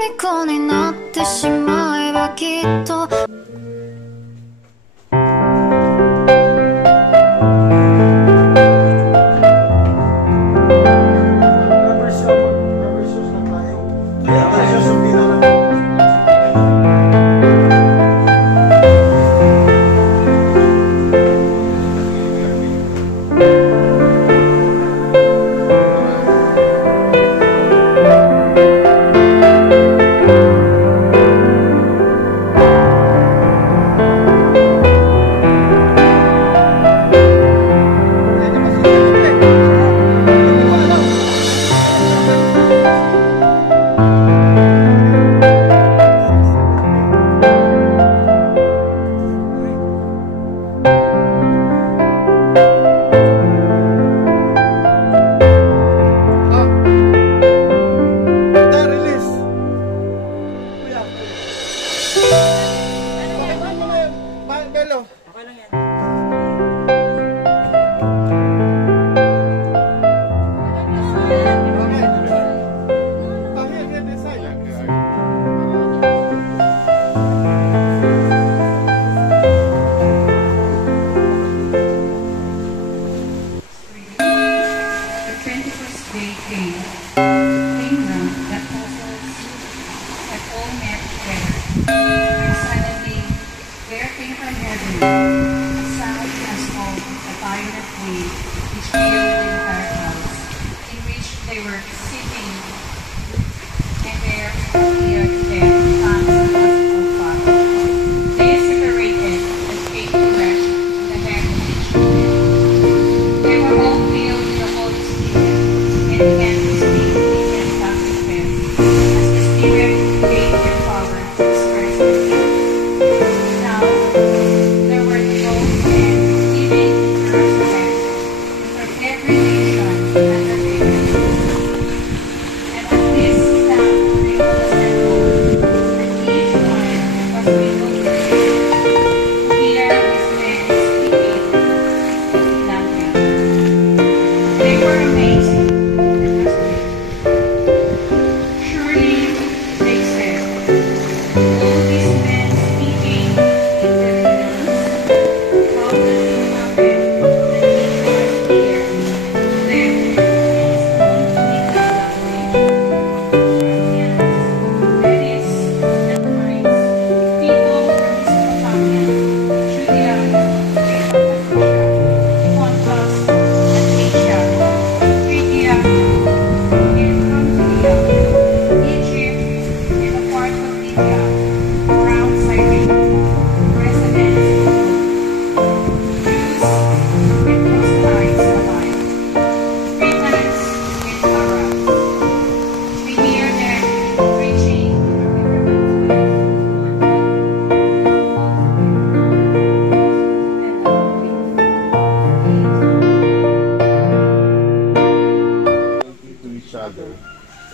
虜になってしまえばきっと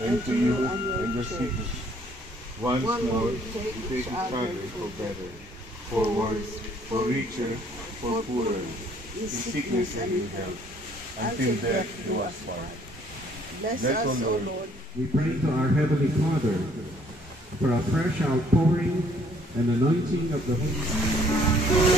and to you and your cities. Once more, we take each other for better, for worse, for richer, for poorer, in sickness and in health, until death do us part. Bless us, O Lord. We pray to our Heavenly Father for a fresh outpouring and anointing of the Holy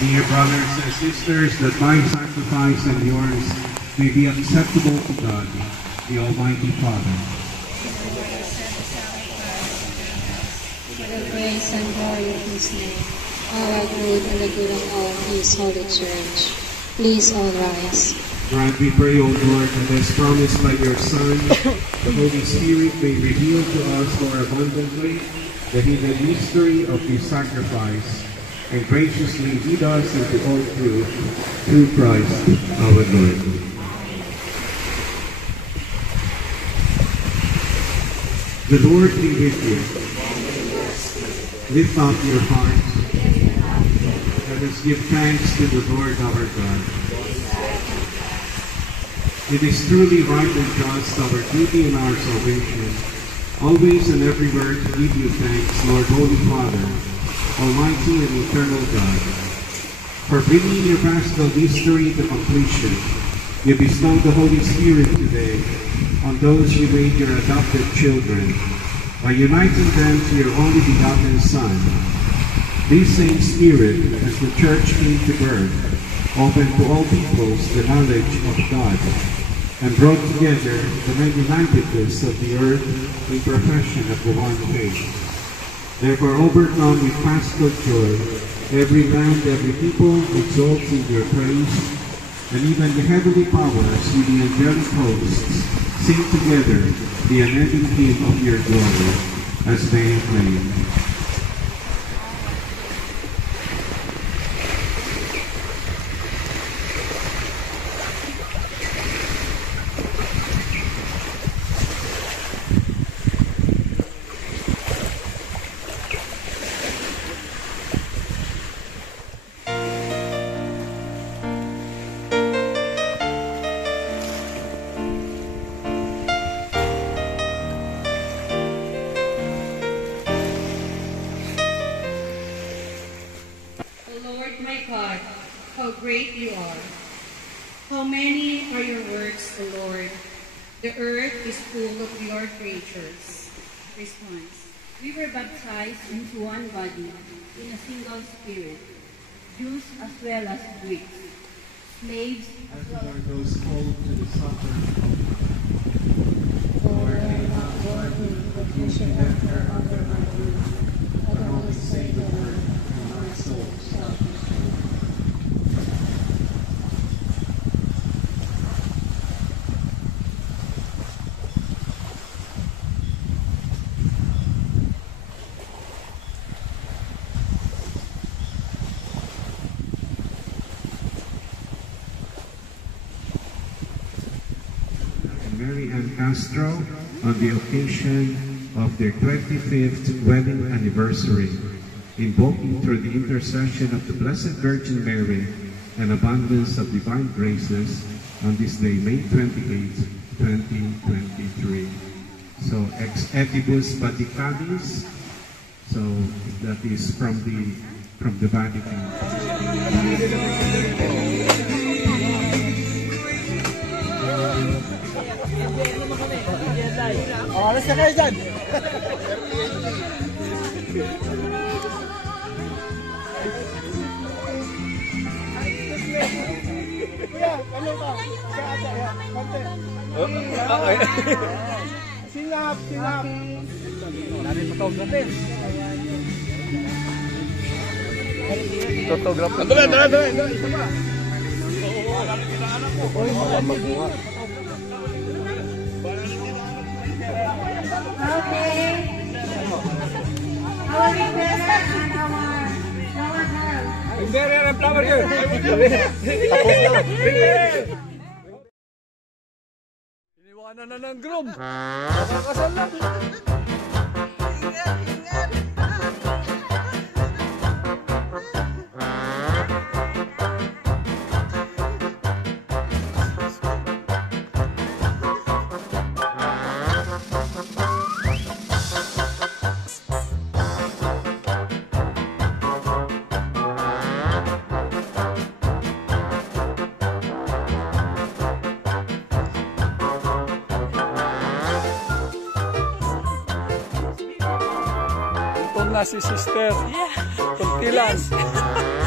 Dear brothers and sisters, that my sacrifice and yours may be acceptable to God, the Almighty Father. For the grace and glory of His name, our good and the good of all His holy church. Please all rise. Grant, we pray, O Lord, that as promised by your Son, the Holy Spirit may reveal to us more abundantly the hidden mystery of your sacrifice, and graciously lead us into all truth, through Christ our Lord. The Lord be with you. Lift up your hearts. Let us give thanks to the Lord our God. It is truly right and just, our duty and our salvation, always and everywhere to give you thanks, Lord, Holy Father, Almighty and eternal God. For bringing your paschal mystery to completion, you bestowed the Holy Spirit today on those you made your adopted children, by uniting them to your only begotten Son. This same Spirit, as the Church came to birth, opened to all peoples the knowledge of God, and brought together the many languages of the earth in profession of the one faith. Therefore, overcome with paschal joy, every land, every people exalts in your praise, and even the heavenly powers with the angelic hosts sing together the unending hymn of your glory, as they acclaim. My God, how great you are. How many are your works, O Lord? The earth is full of your creatures. Response. We were baptized into one body, in a single spirit, Jews as well as Greeks, slaves as well as those called to the suffering of God. Lord, may not worthy that you should enter under my roof, but only say the word, and my soul shall be saved. Mary Ann Castro on the occasion of their 25th wedding anniversary, invoking through the intercession of the Blessed Virgin Mary an abundance of divine graces on this day, May 28, 2023. So, ex etibus Vaticanis, so that is from the Vatican. Alas na kayo dyan! Kuya, ano ka? Singap, singap! Narin photography. Photography. Doon! Isa ba? Okay. Our bearer and our girl. Bearer and flower girl. Iniwanan na ng groom. Nakakasal lang. Na si Sister Kuntilan. Yes.